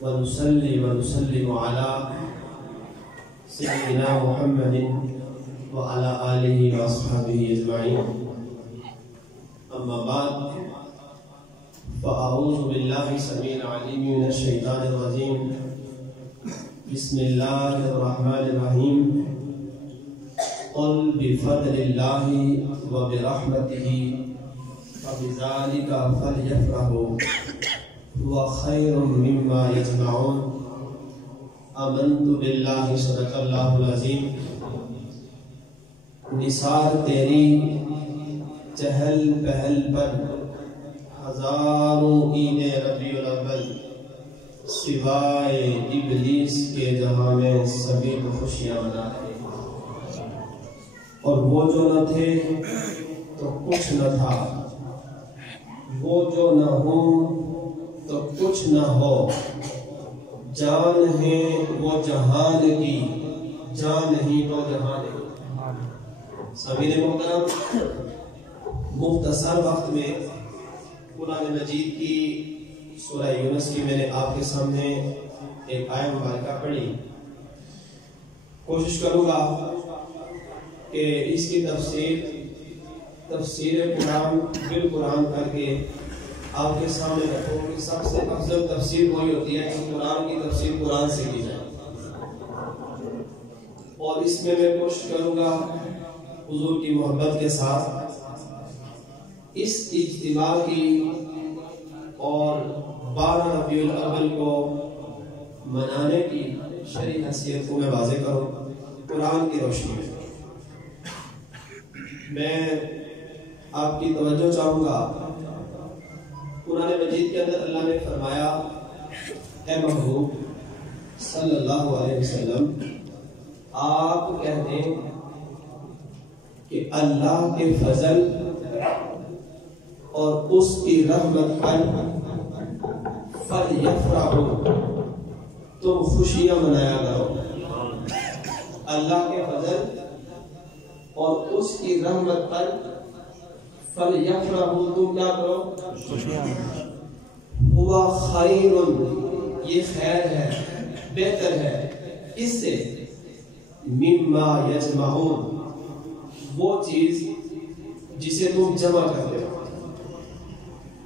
ونصلي ونسلم على سيدنا محمد وعلى آله وأصحابه أجمعين. أما بعد، فأعوذ بالله السميع العليم من الشيطان الرجيم. بسم الله الرحمن الرحيم. قل بفضل الله وبرحمته فبذلك فليفرحوا هو خير مما يجمعون. آمنت بالله صدق اللہ العظیم. نثار تیری چہل پہل پر ہزاروں عید ربیع الاول، سوائے ابلیس کے جہاں میں سبھی خوشیاں منا رہے ہیں. اور وہ جو نہ تھے تو کچھ نہ تھا، وہ جو نہ ہو تو کچھ نہ ہو. جان ہے وہ جہان کی، جان نہیں تو جہان کی. سامعین محترم، مختصر وقت میں قرآن مجید کی سورہ یونس کی میں نے آپ کے سامنے ایک آیت مبارکہ پڑھی. کوشش کروں گا کہ اس کی تفسیر قرآن بالقرآن کر کے آپ کے سامنے رکھوں کہ سب سے افضل تفسیر وہی ہوتی ہے کہ قرآن کی تفسیر قرآن سے کی جائے. اور اس میں کوشش کروں گا حضور کی محبت کے ساتھ اس اجتماع کی اور 12 ربیع الاول کو منانے کی شرعی حیثیت کو میں واضح کروں قرآن کی روشنی میں. میں آپ کی توجہ چاہوں گا. قرآن مجید کے اندر اللہ نے فرمایا، اے محبوب صلی اللہ علیہ وسلم، آپ کہہ دیں کہ اللہ کے فضل اور اس کی رحمت پر فَلْيَفْرَحُوا، تم خوشیاں منایا کرو. اللہ کے فضل اور اس کی رحمت پر فَلْيَفْرَحُوا، تم کیا کرو؟ ہوا خیر، یہ خیر ہے، بہتر ہے. اس سے مما یجمعون، وہ چیز جسے تم جمع کرتے ہو.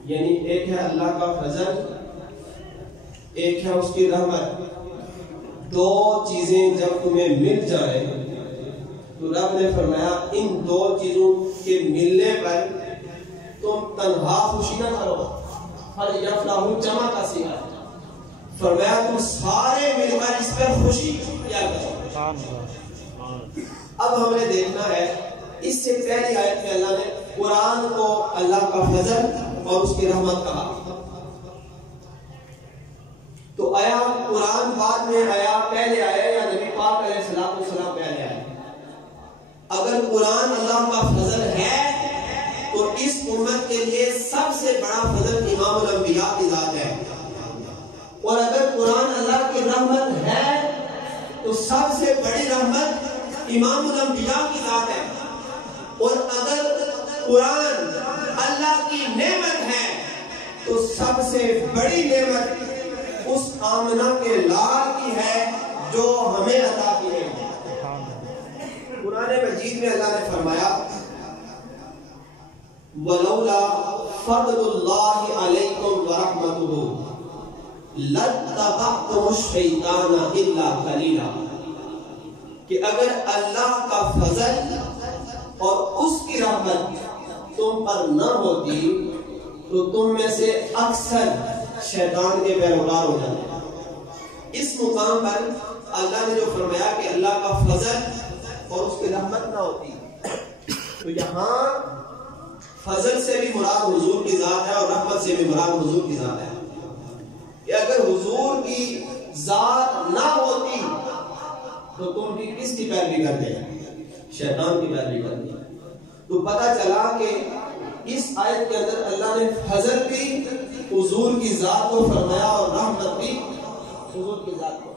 یعنی ایک ہے اللہ کا فضل، ایک ہے اس کی رحمت. دو چیزیں جب تمہیں مل جائیں تو رب نے فرمایا ان دو چیزوں کے ملنے پر تم تنہا خوشی نہ کرو. فَلْيَفْرَحُوا جمع کا صیغہ، فرمایا تم سارے مل کر اس پر خوشی کیا کرو. اب ہم نے دیکھنا ہے اس سے پہلی آیت میں اللہ نے قرآن کو اللہ کا فضل اور اس کی رحمت کہا. تو آیا قرآن بعد میں آیا، پہلے آیا، یا نبی پاک علیہ السلام پہلے آیا؟ اگر قرآن اللہ کا فضل ہے تو اس امت کے لیے سب سے بڑا فضل امام الانبیاء کی ذات ہے. اور اگر قرآن اللہ کی رحمت ہے تو سب سے بڑی رحمت امام الانبیاء کی ذات ہے. اور اگر قرآن اللہ کی نعمت ہے تو سب سے بڑی نعمت اس آمنہ کے لال کی ہے جو ہمیں عطا کی ہے. قرآن مجید میں اللہ نے فرمایا، وَلَوْلَا فَضْلُ اللَّهِ عَلَيْكُمْ وَرَحْمَتُهُ لَاتَّبَعْتُمُ الشَّيْطَانَ إِلَّا قَلِيلًا، کہ اگر اللہ کا فضل اور اس کی رحمت تم پر نہ ہوتی تو تم میں سے اکثر شیطان کے پیروکار ہو جاتے. اس مقام پر اللہ نے جو فرمایا کہ اللہ کا فضل اور اس کی رحمت نہ ہوتی، تو یہاں فضل سے بھی مراد حضور کی ذات ہے اور رحمت سے بھی مراد حضور کی ذات ہے. کہ اگر حضور کی ذات نہ ہوتی تو تم بھی کس کی پیروی کرتے ہیں؟ شیطان کی پیروی کرتے ہیں. تو پتہ چلا کہ اس آیت کے اندر اللہ نے فضل بھی حضور کی ذات کو فرمایا اور رحمت بھی حضور کی ذات کو.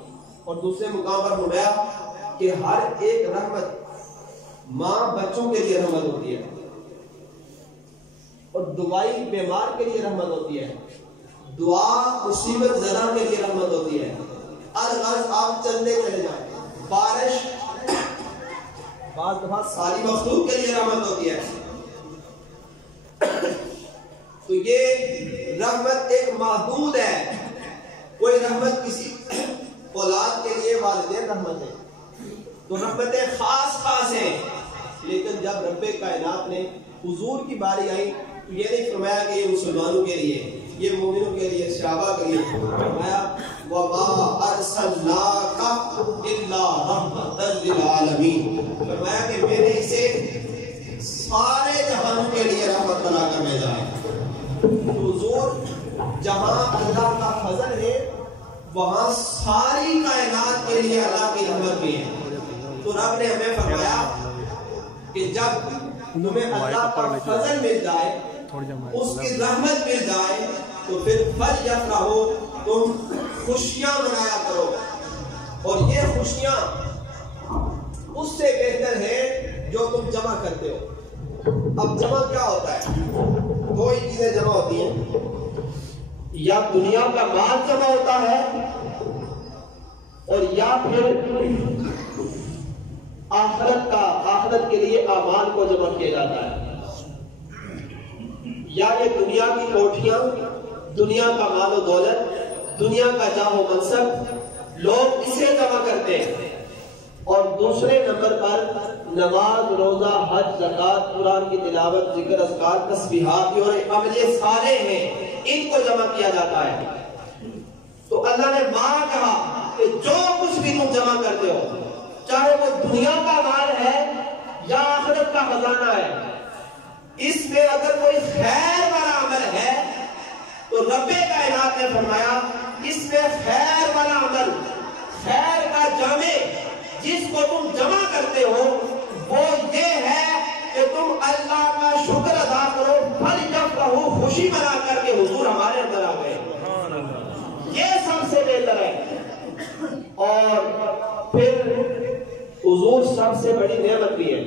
اور دوسرے مقام پر فرمایا کہ ہر ایک رحمت ماں بچوں کے لیے رحمت ہوتی ہے، اور دوائی بیمار کے لیے رحمت ہوتی ہے، دعا مصیبت زدہ کے لیے رحمت ہوتی ہے. الغرض آپ چلتے چلے جائیں. بارش بعض دفعہ ساری مخلوق کے لیے رحمت ہوتی ہے. تو یہ رحمت ایک محدود ہے. کوئی رحمت کسی اولاد کے لیے والدین رحمت ہے، تو رحمتیں خاص خاص ہیں. لیکن جب رب کائنات نے حضور کی باری آئی تو یہ نہیں فرمایا کہ یہ مسلمانوں کے لیے، یہ مومنوں کے لیے، صحابہ کے لیے. فرمایا وَمَا أَرْسَلْنَاكَ إِلَّا رَحْمَةً لِلْعَالَمِينَ. فرمایا کہ میں نے اسے سارے جہانوں کے لیے رحمت بنا کر بھیجا ہے. حضور جہاں اللہ کا فضل ہے وہاں ساری کائنات کے لیے اللہ کی رحمت بھی ہے. تو رب نے ہمیں فرمایا کہ جب تمہیں اللہ کا فضل مل جائے، اس کی رحمت مل جائے، تو پھر فَلْيَفْرَحُوا، تم خوشیاں منایا کرو. اور یہ خوشیاں اس سے بہتر ہے جو تم جمع کرتے ہو. اب جمع کیا ہوتا ہے؟ دو ہی چیزیں جمع ہوتی ہیں، یا دنیا کا مال جمع ہوتا ہے اور یا پھر آخرت کے لیے اعمال کو جمع کیا جاتا ہے. یا یہ دنیا کی کوٹھیاں، دنیا کا مال و دولت، دنیا کا جاہ و منصب، لوگ اسے جمع کرتے ہیں. اور دوسرے نمبر پر نماز، روزہ، حج، زکوٰۃ، قرآن کی تلاوت، ذکر، اذکار، تسبیحات اور عمل صالح ہیں، ان کو جمع کیا جاتا ہے. تو اللہ نے ماں کہا کہ جو کچھ بھی تم جمع کرتے ہو، چاہے وہ دنیا کا مال ہے یا آخرت کا خزانہ ہے، اس میں اگر کوئی خیر والا عمل ہے تو رب کائنات نے فرمایا اس میں خیر والا عمل، خیر کا جامع جس کو تم جمع کرتے ہو وہ یہ ہے کہ تم اللہ کا شکر ادا کرو. فَلْيَفْرَحُوا، خوشی منا کر کے حضور ہمارے اندر آ گئے. یہ سب سے بہتر ہے. اور پھر حضور سب سے بڑی نعمت بھی ہے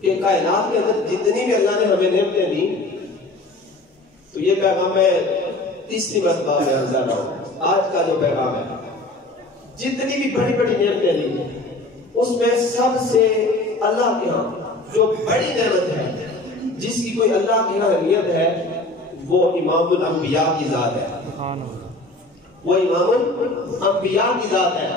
کہ کائنات کے اندر جتنی بھی اللہ نے ہمیں نعمتیں دی، تو یہ پیغام میں تیسری مرتبہ میں حاضر ہوں. آج کا جو پیغام ہے، جتنی بھی بڑی بڑی نعمتیں دی، اس میں سب سے اللہ کے ہاں جو بڑی نعمت ہے، جس کی کوئی اللہ کے ہاں اہمیت ہے، وہ امام الانبیاء کی ذات ہے. وہ امام الانبیاء کی ذات ہے.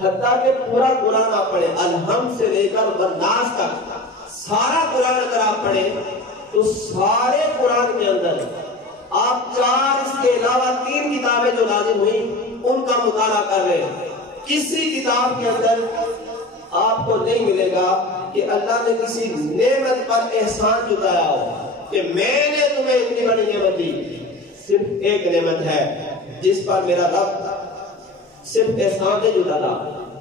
حتیٰ کہ پورا قرآن آپ پڑھیں، الحمد سے لے کر والناس تک سارا قرآن اگر آپ پڑھیں تو سارے قرآن کے اندر آپ 4 اس کے علاوہ 3 کتابیں جو نازل ہوئی ان کا مطالعہ کر رہے ہیں. کسی کتاب کے اندر آپ کو نہیں ملے گا کہ اللہ نے کسی نعمت پر احسان جتایا ہو کہ میں نے تمہیں اتنی بڑی نعمت دی. صرف ایک نعمت ہے جس پر میرا رب صرف احسان نہیں جتاتا.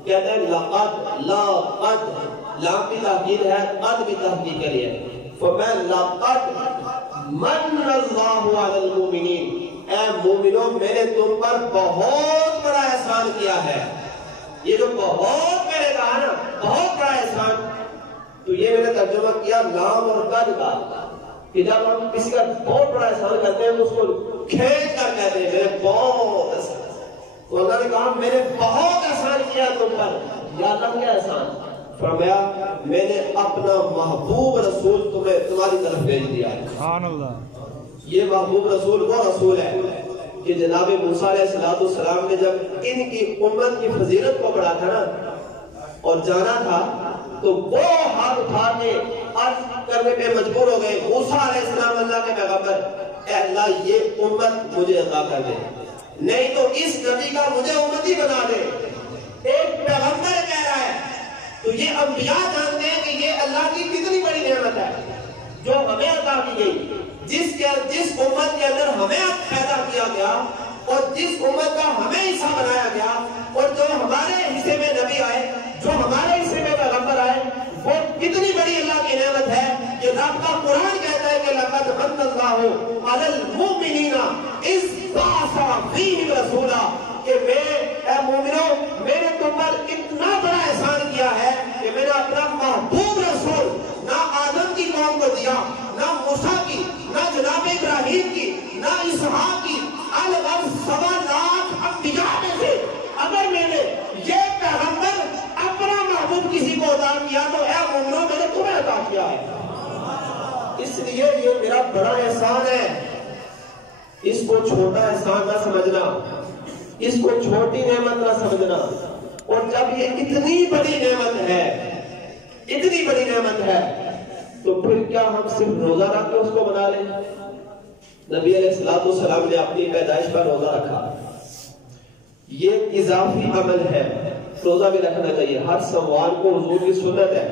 کہتے ہیں لقد، لام کی تحقیق ہے، قد بھی تحقیق کے لیے. فَمَنْ لَقَدْ مَنَّ اللَّهُ عَلَى الْمُؤْمِنِينَ، اے مومنوں میں نے تم پر بہت بڑا احسان کیا ہے. یہ جو بہت میں نے کہا نا، بہت بڑا احسان، تو یہ میں نے ترجمہ کیا لام اور قد کا، کہ جب ہم کسی کا بہت بڑا احسان کرتے ہیں تو اس کو کھینچ کر کہتے ہیں میں نے بہت احسان. تو اللہ نے کہا میں نے بہت احسان کیا تم پر. یا اللہ کیا احسان؟ فرمایا میں نے اپنا محبوب رسول تمہیں تمہاری طرف بھیج دیا ہے. سبحان اللہ. یہ محبوب رسول وہ رسول ہے کہ جناب موسیٰ علیہ السلام نے جب ان کی امت کی فضیلت کو پڑھا تھا نا اور جانا تھا تو وہ ہاتھ اٹھا کے عرض کرنے پہ مجبور ہو گئے. موسیٰ علیہ السلام اللہ کے پیغمبر، اے اللہ یہ امت مجھے عطا کر دے، نہیں تو اس نبی کا مجھے امتی بنا دے. ایک پیغمبر کہہ رہا ہے. تو یہ انبیاء جانتے ہیں کہ یہ اللہ کی کتنی بڑی نعمت ہے جو ہمیں عطا کی گئی، جس امت کے اندر ہمیں پیدا کیا گیا اور جس امت کا ہمیں حصہ بنایا گیا، اور جو ہمارے حصے میں نبی آئے، جو ہمارے حصے میں پیغمبر آئے، وہ کتنی بڑی اللہ کی نعمت ہے. یہ رب کا قرآن کہتا ہے کہ لقد من اللہ علی المؤمنین اذ بعث فیہم رسولا، کہ اے مومنوں میں نے تم پر اتنا بڑا احسان کیا ہے کہ میں نے اپنا محبوب رسول نہ آدم کی قوم کو دیا، نہ موسیٰ کی، نہ جناب ابراہیم کی، بڑا احسان ہے، اس کو چھوٹا احسان نہ سمجھنا، اس کو چھوٹی نعمت نہ سمجھنا۔ اور جب یہ اتنی بڑی نعمت ہے، اتنی بڑی نعمت ہے، تو پھر کیا ہم صرف روزہ رکھ کے اس کو منا لیں؟ نبی علیہ السلام نے اپنی پیدائش پر روزہ رکھا، یہ اضافی عمل ہے، روزہ بھی رکھنا چاہیے۔ ہر سوال کو حضور کی سنت ہے،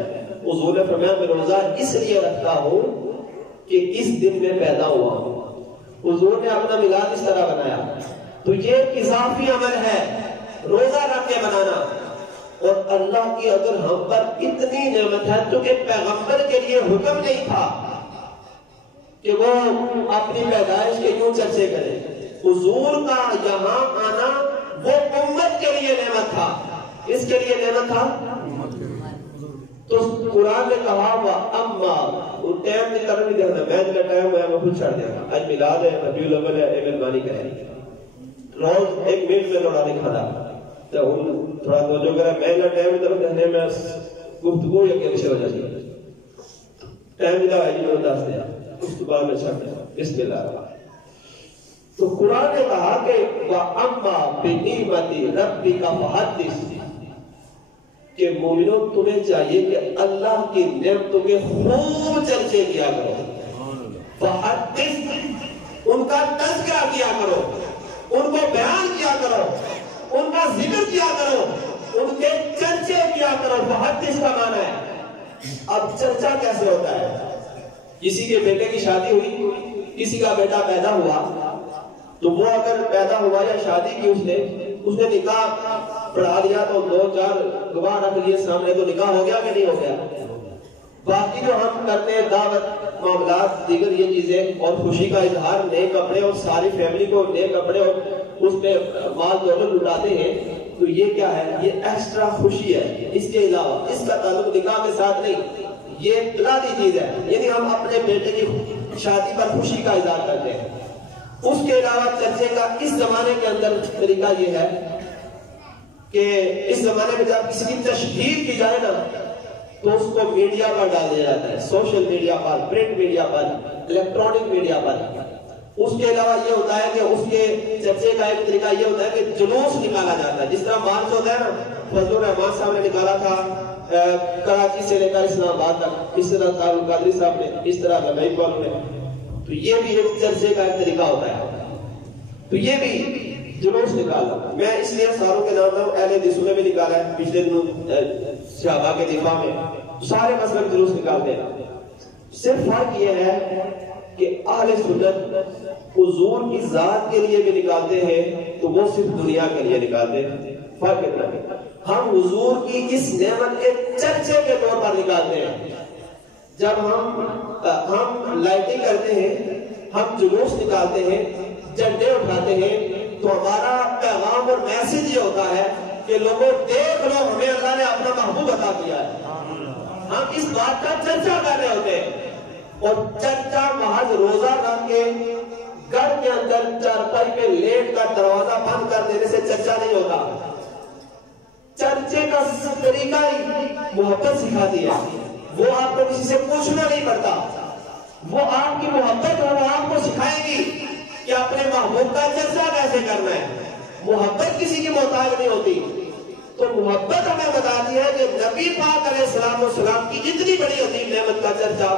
حضور نے فرمایا میں روزہ اس لیے رکھتا ہوں کہ اس دن میں پیدا ہوا ہوں۔ حضور نے اپنا میلاد اس طرح بنایا، تو یہ اضافی عمل ہے روزہ رکھ کے بنانا۔ اور اللہ کی اگر ہم پر اتنی نعمت ہے، چونکہ پیغمبر کے لیے حکم نہیں تھا کہ وہ اپنی پیدائش کے یوں چرچے کرے، حضور کا یہاں آنا وہ امت کے لیے نعمت تھا۔ اس کے لیے نعمت تھا، تو قرآن نے کہا اما وہ ٹائم نہیں کرنا، نہیں دیکھنا میں جب ٹائم ہوا میں خود چھڑ دیا گا، آج میلاد ہے، ربیع الاول ہے، ایک مہربانی کرے روز ایک منٹ میں لوڑا نہیں کھانا، تو ہوں تھوڑا توجہ کرے، میں جب ٹائم نہیں کہنے میں گفتگو یا کہ ہو جاتی ہے، ٹائم نہیں آئے جو دس دیا اس کے بعد میں چھڑ دیا، بسم اللہ الرحمن۔ تو قرآن نے کہا کہ وَأَمَّا بِنِعْمَتِ رَبِّكَ فَحَدِّثْ، کہ مومنوں تمہیں چاہیے کہ اللہ کی نعمتوں کے خوب چرچے کیا کرو، فحدث، ان کا تذکرہ کیا کرو، ان کو بیان کیا کرو، ان کا ذکر کیا کرو، ان کے چرچے کیا کرو۔ فحدث کا معنی ہے، اب چرچا کیسے ہوتا ہے؟ کسی کے بیٹے کی شادی ہوئی، کسی کا بیٹا پیدا ہوا، تو وہ اگر پیدا ہوا یا شادی کی اس نے نکاح پڑھا لیا تو 2-4 گواہ رکھ لیے سامنے، تو نکاح ہو گیا کہ نہیں ہو گیا؟ باقی جو ہم کرتے ہیں دعوت معاملات دیگر یہ چیزیں اور خوشی کا اظہار، نئے کپڑے اور ساری فیملی کو نئے کپڑے اور اس میں مال دولت لٹاتے ہیں، تو یہ کیا ہے؟ یہ ایکسٹرا خوشی ہے، اس کے علاوہ اس کا تعلق نکاح کے ساتھ نہیں، یہ ارادی چیز ہے، یعنی ہم اپنے بیٹے کی شادی پر خوشی کا اظہار کرتے ہیں۔ اس کے علاوہ چرچے کا اس زمانے کے اندر طریقہ یہ ہے کہ اس زمانے میں جب کسی کی تشہیر کی جائے نا تو اس کو میڈیا پر ڈال دیا جاتا ہے، سوشل میڈیا پر، پرنٹ میڈیا پر، الیکٹرانک میڈیا پر۔ اس کے علاوہ یہ ہوتا ہے کہ اس کے چرچے کا ایک طریقہ یہ ہوتا ہے کہ جلوس نکالا جاتا ہے، جس طرح مارچ ہوتا ہے نا، فضل الرحمان صاحب نے نکالا تھا کراچی سے لے کر اسلام آباد تک، اس طرح طارق قادری صاحب نے، اس طرح لبیک والوں نے، تو یہ بھی ایک چرچے کا ایک طریقہ ہوتا ہے۔ تو یہ بھی جلوس نکالنا، میں اس لیے ساروں کے نام پر اہل حدیثوں نے بھی نکالا ہے، پچھلے دنوں صحابہ کے دفاع میں سارے مسلک جلوس نکالتے ہیں۔ صرف فرق یہ ہے کہ اہل سنت حضور کی ذات کے لیے بھی نکالتے ہیں تو وہ صرف دنیا کے لیے نکالتے ہیں، فرق اتنا ہے۔ ہم حضور کی اس نعمت کے چرچے کے طور پر نکالتے ہیں۔ جب ہم لائٹنگ کرتے ہیں، ہم جلوس نکالتے ہیں، جھنڈے اٹھاتے ہیں، تو ہمارا پیغام اور میسج یہ ہوتا ہے کہ لوگوں دیکھ لو ہمیں اللہ نے اپنا محبوب عطا کیا ہے۔ ہم اس بات کا چرچا کر رہے ہوتے ہیں، اور چرچا محض روزہ رکھ کے گھر کے اندر چارپائی پہ لیٹ کر دروازہ بند کر دینے سے چرچا نہیں ہوتا۔ چرچے کا طریقہ ہی محبت سکھاتی ہے، وہ آپ کو کسی سے پوچھنا نہیں پڑتا، وہ آپ کی محبت وہ آپ کو سکھائے گی کہ اپنے محبوب کا چرچا کیسے کرنا ہے۔ محبت کسی کی محتاج نہیں ہوتی، تو محبت ہمیں بتاتی ہے کہ نبی پاک علیہ السلام کی اتنی بڑی عظیم نعمت کا چرچا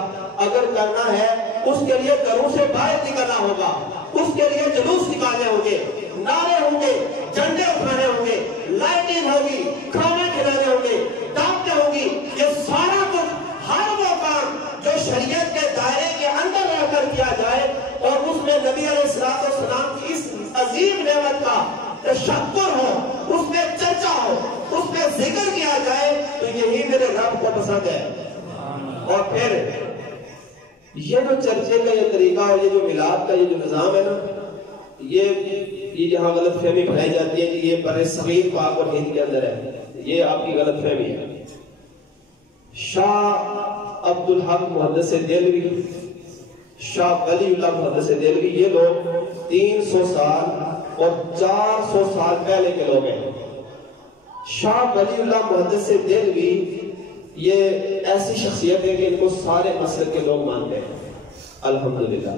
اگر کرنا ہے، اس کے لیے گھروں سے باہر نکلنا ہوگا، اس کے لیے جلوس نکالنے ہوں گے، نعرے ہوں گے، جھنڈے اٹھانے ہوں گے، لائٹنگ ہوگی، کھانے کھلانے ہوں گے، دعوتیں ہوں گی، یہ سارا کچھ ہر وہ کام جو شریعت کے دائرے کے اندر رہ کر کیا جائے اور اس میں نبی علیہ السلام کی اس عظیم نعمت کا تشکر ہو، اس میں چرچا ہو، اس میں ذکر کیا جائے، تو یہی میرے رب کو پسند ہے۔ اور پھر یہ جو چرچے کا یہ طریقہ اور یہ جو میلاد کا یہ جو نظام ہے نا، یہ یہاں غلط فہمی بنائی جاتی ہے کہ یہ بر صغیر پاک اور ہند کے اندر ہے، یہ آپ کی غلط فہمی ہے۔ شاہ عبدالحق محدث دہلوی، شاہ ولی اللہ محدث دہلوی، یہ لوگ 300 سال اور 400 سال پہلے کے لوگ ہیں۔ شاہ ولی اللہ محدث دہلوی یہ ایسی شخصیت ہے کہ ان کو سارے مسلک کے لوگ مانتے ہیں، الحمدللہ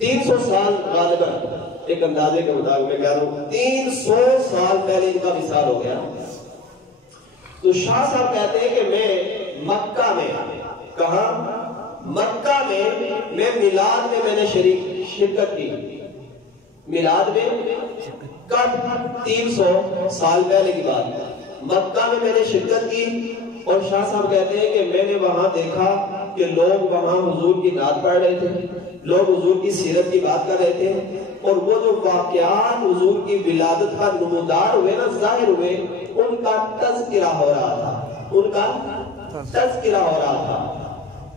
300 سال غالباً ایک اندازے کے مطابق میں کہہ رہا ہوں 300 سال پہلے ان کا وصال ہو گیا. تو شاہ صاحب کہتے ہیں کہ میں مکہ میں, کہاں مکہ میں میلاد میں نے شرکت کی. میلاد میں کب؟ 300 سال پہلے کی بات. مکہ میں نے شرکت کی اور شاہ صاحب کہتے ہیں کہ میں نے وہاں دیکھا کہ لوگ وہاں حضور کی نعت پڑھ رہے تھے, لوگ حضور کی سیرت کی بات کر رہے تھے, اور وہ جو واقعات حضور کی ولادت کا نمودار ہوئے نا, ظاہر ہوئے, ان کا تذکرہ ہو رہا تھا, ان کا تذکرہ ہو رہا تھا.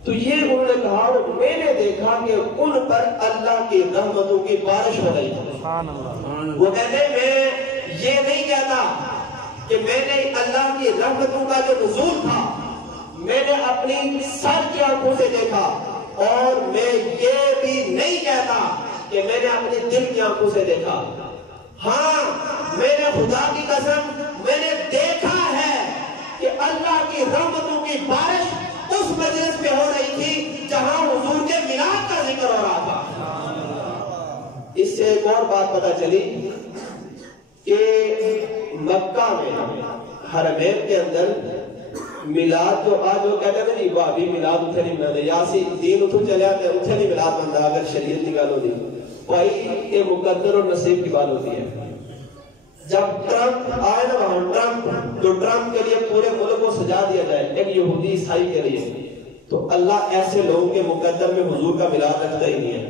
تو یہ انہوں نے کہا اور میں نے دیکھا کہ ان پر اللہ کی رحمتوں کی بارش ہو رہی ہے. وہ کہتے ہیں میں یہ نہیں کہتا کہ میں نے اللہ کی رحمتوں کا جو نزول تھا میں نے اپنی سر کی آنکھوں سے دیکھا, اور میں یہ بھی نہیں کہتا کہ میں نے اپنی دل کی آنکھوں سے دیکھا. ہاں میں نے خدا کی قسم میں نے دیکھا ہے کہ اللہ کی رحمتوں کی بارش اس مجلس میں ہو رہی تھی جہاں حضور کے میلاد کا ذکر ہو رہا تھا. اس سے ایک اور بات پتہ چلی کہ مکہ میں حرمین کے اندر میلاد جو آج وہ کہتے ہیں نہیں ابھی میلاد اتھے نہیں بناتے, یا سی دین اتھو چلے آتے اتھے نہیں میلاد بنتا. اگر شریعت کی گل ہوتی بھائی یہ مقدر اور نصیب کی بات ہوتی ہے. جب ٹرمپ آئے نا وہاں ٹرمپ, تو ٹرمپ کے لیے پورے ملک کو سجا دیا جائے ایک یہودی عیسائی کے لیے, تو اللہ ایسے لوگوں کے مقدر میں حضور کا میلاد رکھتا ہی نہیں ہے.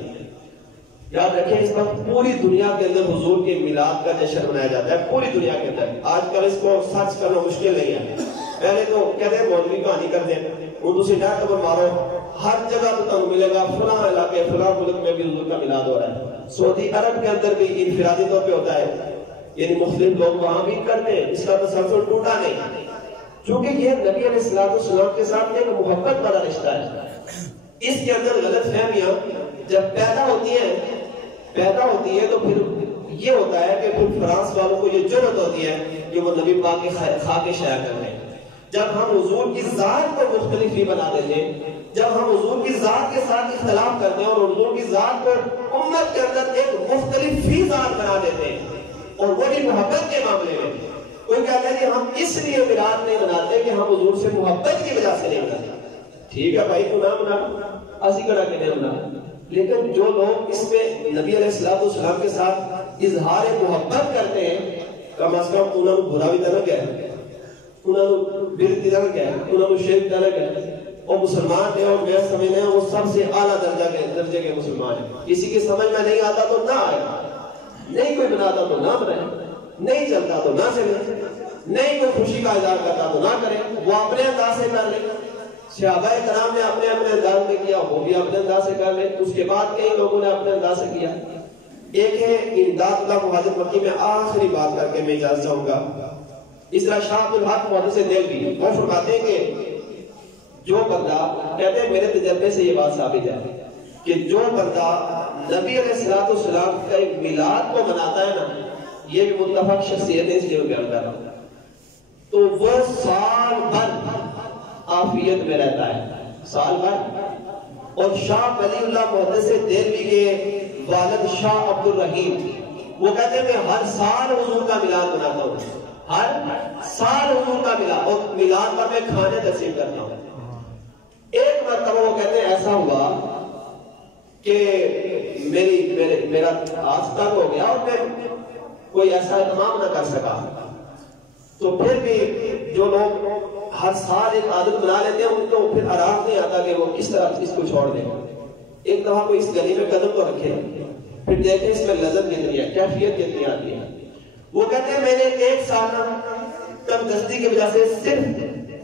یاد رکھیں اس وقت پوری دنیا کے اندر حضور کے میلاد کا جشن منایا جاتا ہے, پوری دنیا کے اندر. آج کل اس کو سرچ کرنا مشکل نہیں ہے. پہلے تو کہتے ہیں مولوی کہانی کر دیں, اردو سے ڈائریکٹ پر مارو, ہر جگہ تو تمہیں ملے گا فلاں علاقے فلاں ملک میں بھی حضور کا میلاد ہو رہا ہے. سعودی عرب کے اندر بھی انفرادی طور پہ ہوتا ہے, یعنی مسلم لوگ وہاں بھی کرتے ہیں, اس کا تسلسل ٹوٹا نہیں, چونکہ یہ نبی علیہ السلام کے ساتھ ایک محبت والا رشتہ ہے. اس کے اندر غلط فہمیاں جب پیدا ہوتی ہے تو پھر یہ ہوتا ہے کہ پھر فرانس والوں کو یہ جرأت ہوتی ہے کہ وہ نبی پاک کے خاکے شائع کر رہے ہیں. جب ہم حضور کی ذات کو مختلف ہی بنا دیتے ہیں, جب ہم حضور کی ذات کے ساتھ اختلاف کرتے ہیں اور حضور کی ذات کو امت کے اندر ایک مختلف ہی ذات بنا دیتے ہیں, اور وہ بھی محبت کے معاملے میں. کوئی کہتا ہے کہ ہم اس لیے میلاد نہیں مناتے کہ ہم حضور سے محبت کی وجہ سے نہیں مناتے. ٹھیک ہے بھائی, تو نہ منا, اسی کڑا کے نہیں منا, لیکن جو لوگ اس میں نبی علیہ السلام کے ساتھ اظہار محبت کرتے ہیں, کم از کم انہوں نے برا بھی طرح گئے, انہوں نے برتی طرح گئے, انہوں نے شرک طرح گئے, اور مسلمان ہیں اور میں سمجھنے ہیں وہ سب سے اعلیٰ درجے کے مسلمان ہیں. کسی کی سمجھ میں نہیں آتا تو نہ آئے, نہیں کوئی بناتا تو نہ بنائے, نہیں چلتا تو نہ چلے, نہیں کوئی خوشی کا اظہار کرتا تو نہ کرے, وہ اپنے انداز سے کر لے. صحابہ کرام نے اپنے انداز میں کیا, وہ بھی اپنے انداز سے کر لے. اس کے بعد کئی لوگوں نے اپنے انداز سے کیا. ایک ہے امداد اللہ مہاجر مکی میں آخری بات کر کے میں اجازت چاہوں گا. اس طرح شاہ عبدالحق محدث دہلوی وہ فرماتے ہیں کہ جو بندہ, کہتے ہیں میرے تجربے سے یہ بات ثابت ہے کہ جو بندہ نبی علیہ السلام کا ایک میلاد کو مناتا ہے نا, یہ بھی متفق شخصیت ہے اس لیے بیان کر رہا ہوں, تو وہ سال بھر عافیت میں رہتا ہے, سال بھر. اور شاہ ولی اللہ محدث دہلوی کے والد شاہ عبد الرحیم وہ کہتے ہیں میں ہر سال حضور کا میلاد مناتا ہوں, ہر سال حضور کا میلاد, اور میلاد پر میں کھانے تقسیم کرتا ہوں. ایک مرتبہ وہ کہتے ہیں ایسا ہوا کہ میرا آس تنگ ہو گیا اور میں کوئی ایسا اہتمام نہ کر سکا. تو پھر بھی جو لوگ ہر سال ایک عادت بنا لیتے ہیں ان کو پھر آرام نہیں آتا کہ وہ کس طرح اس کو چھوڑ دیں. ایک دفعہ کوئی اس گلی میں قدم کو رکھے, پھر دیکھیں اس میں لذت کتنی ہے, کیفیت کتنی آتی ہے. وہ کہتے ہیں میں نے ایک سال کم دستی کی وجہ سے صرف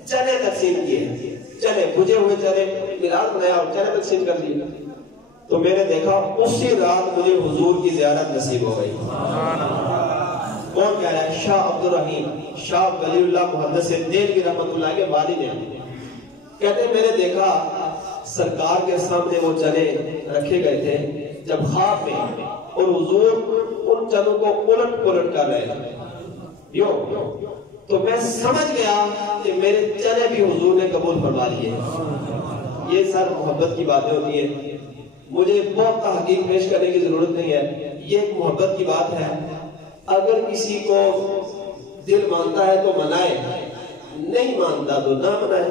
چنے تقسیم کیے, چنے بھجے ہوئے چنے میلاد بنایا اور چنے تقسیم کر دیے. تو میں نے دیکھا اسی رات مجھے حضور کی زیارت نصیب ہو گئی. کون کہہ رہا ہے؟ شاہ عبد الرحیم, شاہ ولی اللہ محدث دہلوی رحمۃ اللہ کے والد ہیں. کہتے ہیں میں نے دیکھا سرکار کے سامنے وہ چنے رکھے گئے تھے جب خواب میں, اور حضور ان چنوں کو الٹ پلٹ کر رہے تھے. تو میں سمجھ گیا کہ میرے چنے بھی حضور نے قبول فرما لیے. یہ سر محبت کی باتیں ہوتی ہیں، مجھے بہت تحقیق پیش کرنے کی ضرورت نہیں ہے، یہ ایک محبت کی بات ہے۔ اگر کسی کو دل مانتا ہے تو منائے، نہیں مانتا تو نہ منائے۔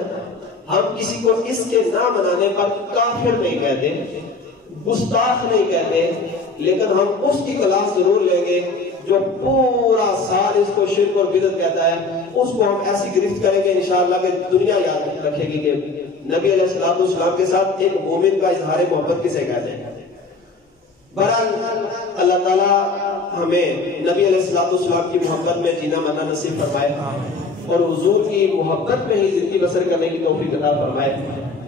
ہم کسی کو اس کے نہ منانے پر کافر نہیں کہتے، گستاخ نہیں کہتے، لیکن ہم اس کی کلاس ضرور لیں گے جو پورا سال اس کو شرک اور بدعت کہتا ہے، اس کو ہم ایسی گرفت کریں گے انشاءاللہ کہ دنیا یاد رکھے گی کہ نبی علیہ السلام کے ساتھ ایک مومن کا اظہار محبت کسے کہتے ہیں۔ بہرحال اللہ تعالیٰ ہمیں نبی علیہ السلام کی محبت میں جینا مرنا نصیب فرمائے اور حضور کی محبت میں ہی زندگی بسر کرنے کی توفیق عطا فرمائے۔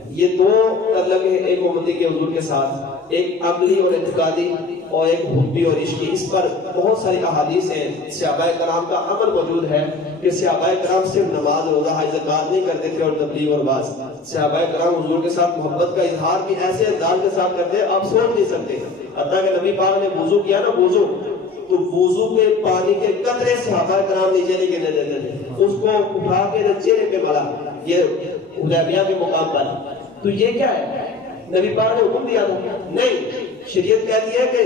یہ دو مطلب ہے ایک امتی کے حضور کے ساتھ، ایک عملی اور اعتقادی اور ایک حبی اور عشقی۔ اس پر بہت ساری احادیث ہیں، صحابہ کرام کا عمل موجود ہے کہ صحابہ کرام صرف نماز روزہ حج زکات نہیں کرتے تھے اور تبلیغ اور باز، صحابہ کرام حضور کے ساتھ محبت کا اظہار بھی ایسے انداز کے ساتھ کرتے ہیں آپ سوچ نہیں سکتے۔ حتیٰ کہ نبی پاک نے وضو کیا نا، وضو تو وضو کے پانی کے قطرے صحابہ کرام نیچے نہیں گرنے دیتے تھے، اس کو اٹھا کے چہرے پہ ملا، یہ حدیبیہ کے مقام پر۔ تو یہ کیا ہے؟ نبی پاک نے حکم دیا تھا؟ نہیں، شریعت کہتی ہے کہ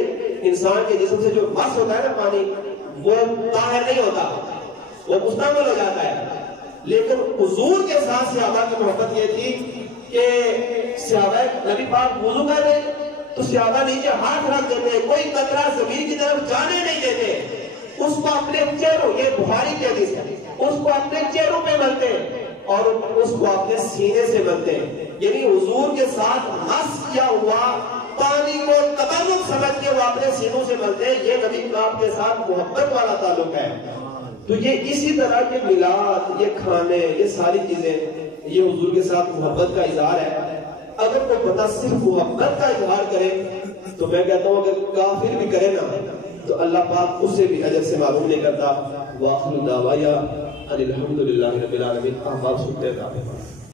انسان کے جسم سے جو مس ہوتا ہے نا پانی، وہ طاہر نہیں ہوتا، وہ مستعمل ہو جاتا ہے۔ لیکن حضور کے ساتھ صحابہ کی محبت یہ تھی کہ صحابہ نبی پاک وضو کر رہے تو صحابہ نیچے ہاتھ رکھ دیتے، کوئی قطرہ زمین کی طرف جانے نہیں دیتے، اس کو اپنے چہروں، یہ بخاری کی حدیث ہے، اس کو اپنے چہروں پہ ملتے اور اس کو اپنے سینے سے ملتے ہیں۔ یعنی حضور کے ساتھ مس کیا ہوا پانی کو تبرک سمجھ کے وہ اپنے سینوں سے ملتے ہیں، یہ نبی پاک کے ساتھ محبت والا تعلق ہے۔ تو یہ اسی طرح کے میلاد، یہ کھانے، یہ ساری چیزیں یہ حضور کے ساتھ محبت کا اظہار ہے۔ اگر کوئی بندہ صرف محبت کا اظہار کرے تو میں کہتا ہوں اگر کافر بھی کرے نا تو اللہ پاک اسے بھی اجر سے معلوم نہیں کرتا۔ وآخر دعوایا ان الحمدللہ رب العالمین۔ آپ سنتے ہیں